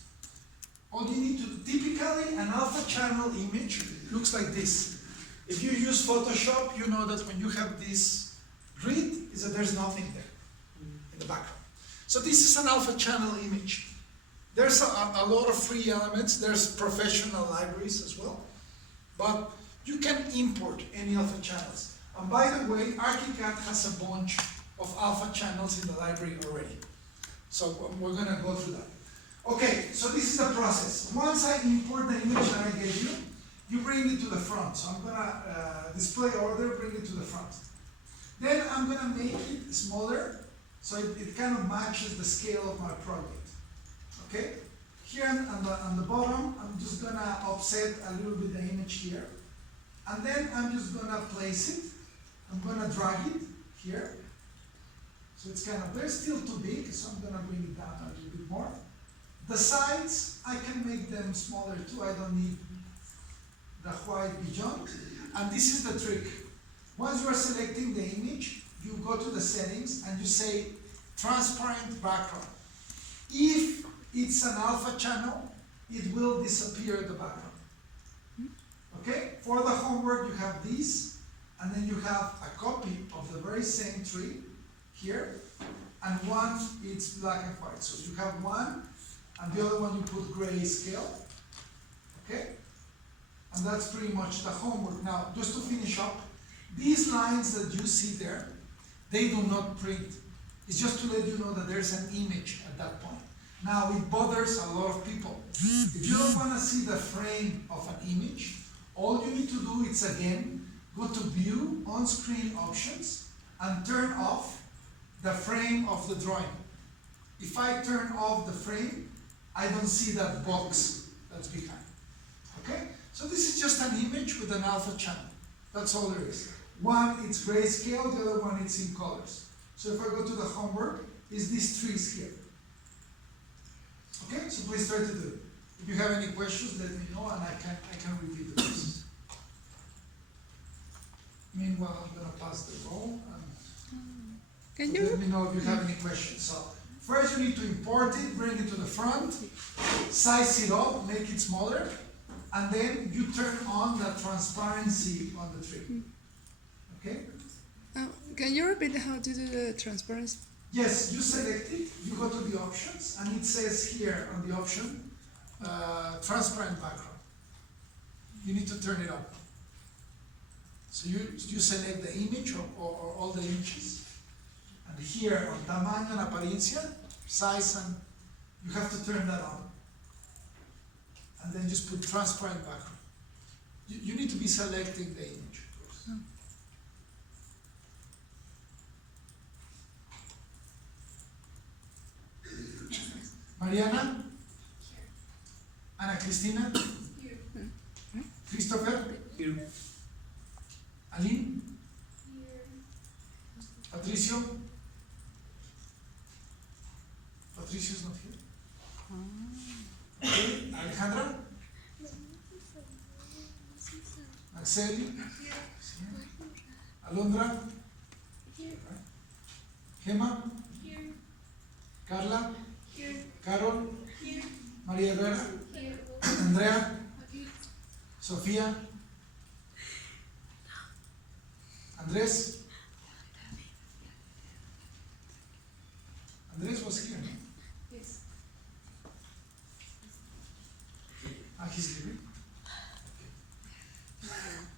All you need to, typically an alpha channel image looks like this. If you use Photoshop, you know that when you have this grid, is that there's nothing there in the background. So this is an alpha channel image. There's a lot of free elements, there's professional libraries as well, but you can import any alpha channels. And by the way, ArchiCAD has a bunch of alpha channels in the library already. So we're gonna go through that. Okay, so this is the process. Once I import the image that I gave you, you bring it to the front. So I'm gonna display order, bring it to the front. Then I'm gonna make it smaller, so it kind of matches the scale of my project. Okay? Here on the bottom, I'm just gonna offset a little bit the image here. And then I'm just gonna place it. I'm gonna drag it here. So it's kind of, they're still too big, so I'm gonna bring it down a little bit more. The sides, I can make them smaller too. I don't need the white beyond. And this is the trick. Once you are selecting the image, you go to the settings and you say transparent background. If it's an alpha channel, it will disappear the background. Okay? For the homework, you have this, and then you have a copy of the very same tree here, and one it's black and white. So you have one, and the other one you put grayscale. Okay? And that's pretty much the homework. Now, just to finish up, these lines that you see there, they do not print. It's just to let you know that there's an image at that point. Now, it bothers a lot of people. If you don't want to see the frame of an image, all you need to do is, again, go to View, On-Screen Options, and turn off the frame of the drawing. If I turn off the frame, I don't see that box that's behind. Okay? So this is just an image with an alpha channel. That's all there is. One, it's grayscale, the other one, it's in colors. So if I go to the homework, it's these trees here. Okay, so please try to do it. If you have any questions, let me know, and I can repeat the process. Meanwhile, I'm going to pass the ball. Can So you? let me know if you have any questions. So first, you need to import it, bring it to the front, size it up, make it smaller, and then you turn on the transparency on the tree. Okay? Can you repeat how to do the transparency? Yes, you select it, you go to the options, and it says here on the option, transparent background. You need to turn it on. So you select the image or all the images. And here on tamaño and apariencia, size, and you have to turn that on. And then just put transparent background. You need to be selecting the image, of course. Mariana? Ana Cristina? Christopher? Here. Aline? Patricio? Patricio's not here. Okay. Alejandra? Axeli? Alondra? Gemma? Carla? Carol? María Herrera? Andrea? Sofía? Andrés? Andrés was here, no? Yes. Ah, he's leaving? Okay.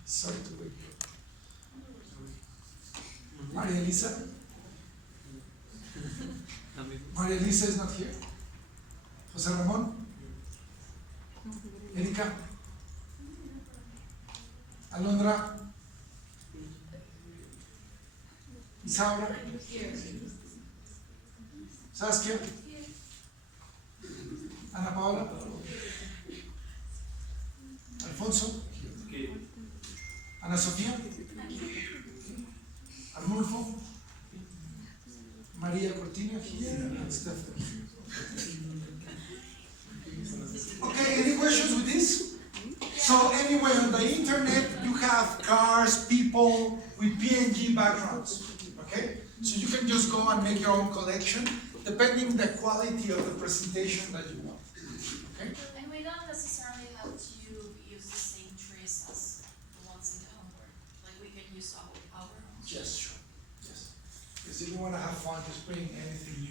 Sorry to wake you up. Maria Elisa? Maria Elisa is not here. Jose Ramón? Erika? Alondra? Isaura? Saskia? Ana Paula? Alfonso? Okay. Ana Sofía? Arnulfo? María Cortina here and Stephanie. Okay, any questions with this? So anyway, on the internet you have cars, people with PNG backgrounds. Okay? So you can just go and make your own collection, depending the quality of the presentation that you want. Okay? And we don't necessarily have to use the same trees as the ones in the homework. Like we can use our own. Yes, sure. Yes. Because if you want to have fun, just bring anything new.